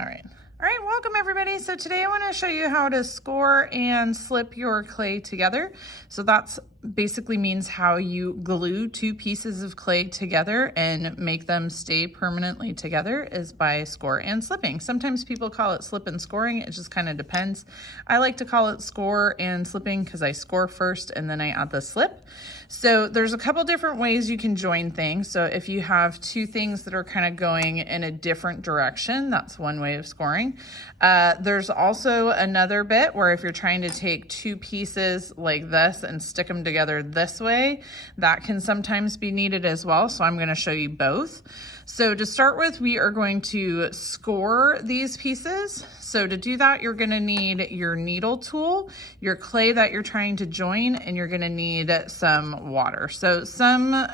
All right. All right, welcome everybody. So today I want to show you how to score and slip your clay together. So that's basically means how you glue two pieces of clay together and make them stay permanently together is by score and slipping. Sometimes people call it slip and scoring. It just kind of depends. I like to call it score and slipping because I score first and then I add the slip. So there's a couple different ways you can join things. So if you have two things that are kind of going in a different direction, that's one way of scoring. There's also another bit where if you're trying to take two pieces like this and stick them together this way, that can sometimes be needed as well. So I'm going to show you both. So to start with, we are going to score these pieces. So to do that, you're going to need your needle tool, your clay that you're trying to join, and you're going to need some water. So some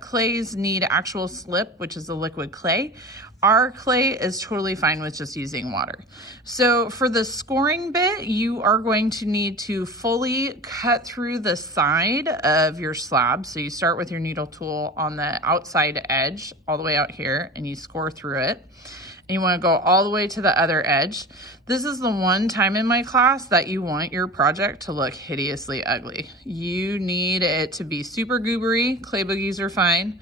clays need actual slip, which is a liquid clay. Our clay is totally fine with just using water. So for the scoring bit, you are going to need to fully cut through the side of your slab. So you start with your needle tool on the outside edge all the way out here and you score through it. And you want to go all the way to the other edge. This is the one time in my class that you want your project to look hideously ugly. You need it to be super goobery, clay boogies are fine,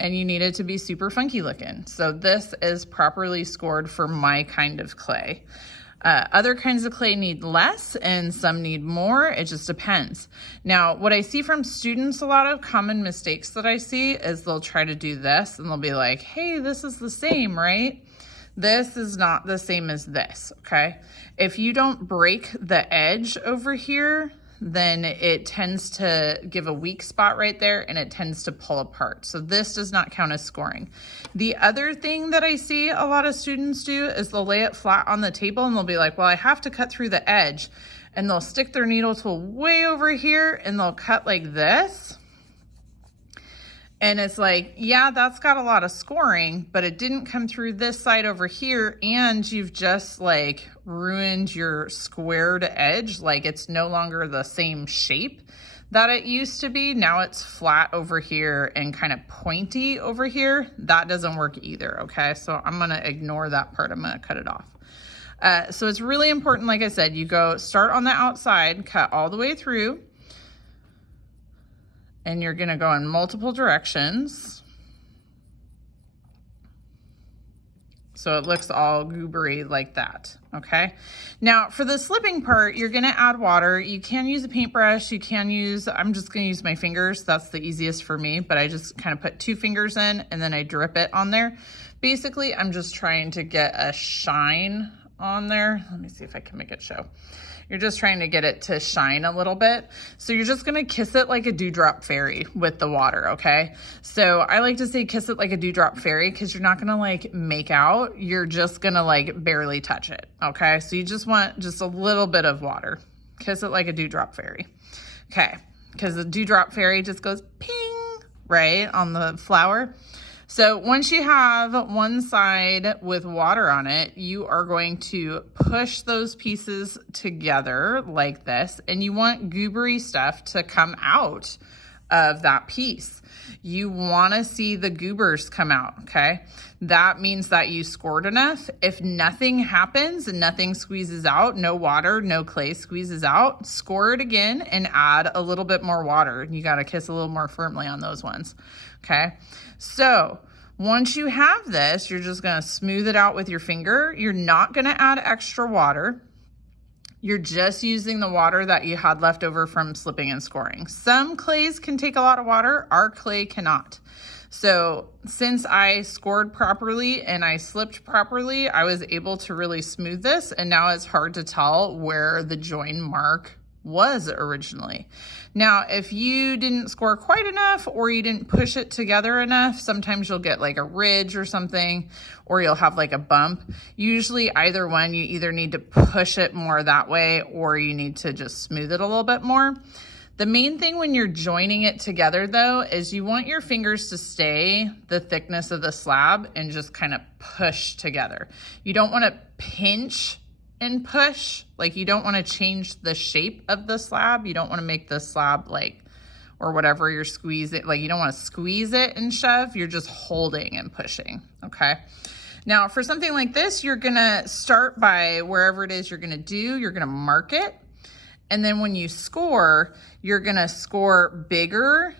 and you need it to be super funky looking. So this is properly scored for my kind of clay. Other kinds of clay need less and some need more. It just depends. Now, what I see from students, a lot of common mistakes that I see is they'll try to do this and they'll be like, hey, this is the same, right? This is not the same as this, okay? If you don't break the edge over here, then it tends to give a weak spot right there and it tends to pull apart. So this does not count as scoring. The other thing that I see a lot of students do is they'll lay it flat on the table and they'll be like, well, I have to cut through the edge. And they'll stick their needle tool way over here and they'll cut like this. And it's like, yeah, that's got a lot of scoring, but it didn't come through this side over here. And you've just like ruined your squared edge. Like it's no longer the same shape that it used to be. Now it's flat over here and kind of pointy over here. That doesn't work either. Okay. So I'm going to ignore that part. I'm going to cut it off. So it's really important. Like I said, you go start on the outside, cut all the way through. And you're going to go in multiple directions. So it looks all goobery like that, okay? Now for the slipping part, you're gonna add water. You can use a paintbrush, you can use, I'm just gonna use my fingers. That's the easiest for me, but I just kind of put 2 fingers in and then I drip it on there. Basically, I'm just trying to get a shine on there. Let me see if I can make it show. You're just trying to get it to shine a little bit. So you're just gonna kiss it like a dewdrop fairy with the water, okay? So I like to say kiss it like a dewdrop fairy because you're not gonna like make out, you're just gonna like barely touch it, okay? So you just want just a little bit of water. Kiss it like a dewdrop fairy, okay? Because the dewdrop fairy just goes ping, right, on the flower. So once you have one side with water on it, you are going to push those pieces together like this, and you want goobery stuff to come out of that piece. You want to see the goobers come out, okay? That means that you scored enough. If nothing happens and nothing squeezes out, no water, no clay squeezes out, score it again and add a little bit more water. You got to kiss a little more firmly on those ones, okay? So once you have this, you're just going to smooth it out with your finger. You're not going to add extra water. You're just using the water that you had left over from slipping and scoring. Some clays can take a lot of water. Our clay cannot. So since I scored properly and I slipped properly, I was able to really smooth this. And now it's hard to tell where the join mark was originally. Now, if you didn't score quite enough or you didn't push it together enough, sometimes you'll get like a ridge or something, or you'll have like a bump. Usually either one, you either need to push it more that way or you need to just smooth it a little bit more. The main thing when you're joining it together though, is you want your fingers to stay the thickness of the slab and just kind of push together. You don't want to pinch and push, like you don't want to change the shape of the slab. You don't want to make the slab like, or whatever you're squeezing, like you don't want to squeeze it and shove, you're just holding and pushing, okay? Now for something like this, you're gonna start by wherever it is you're gonna do, you're gonna mark it. And then when you score, you're gonna score bigger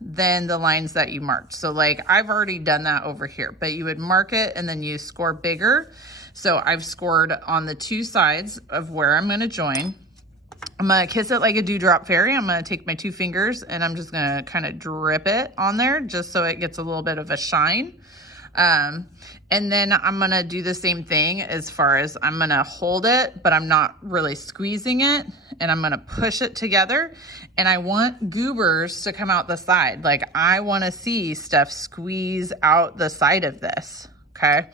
than the lines that you marked. So like I've already done that over here, but you would mark it and then you score bigger. So I've scored on the two sides of where I'm gonna join. I'm gonna kiss it like a dewdrop fairy. I'm gonna take my 2 fingers and I'm just gonna kind of drip it on there just so it gets a little bit of a shine. And then I'm gonna do the same thing as far as I'm gonna hold it, but I'm not really squeezing it, and I'm gonna push it together. And I want goobers to come out the side. Like I wanna see stuff squeeze out the side of this, okay?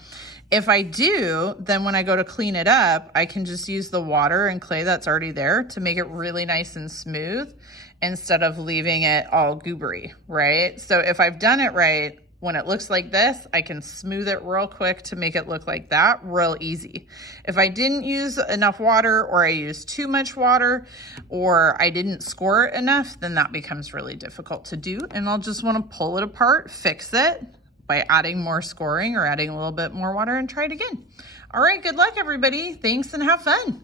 If I do, then when I go to clean it up, I can just use the water and clay that's already there to make it really nice and smooth instead of leaving it all goobery, right? So if I've done it right, when it looks like this, I can smooth it real quick to make it look like that, real easy. If I didn't use enough water, or I used too much water, or I didn't score it enough, then that becomes really difficult to do. And I'll just wanna pull it apart, fix it by adding more scoring or adding a little bit more water, and try it again. All right, good luck everybody. Thanks and have fun.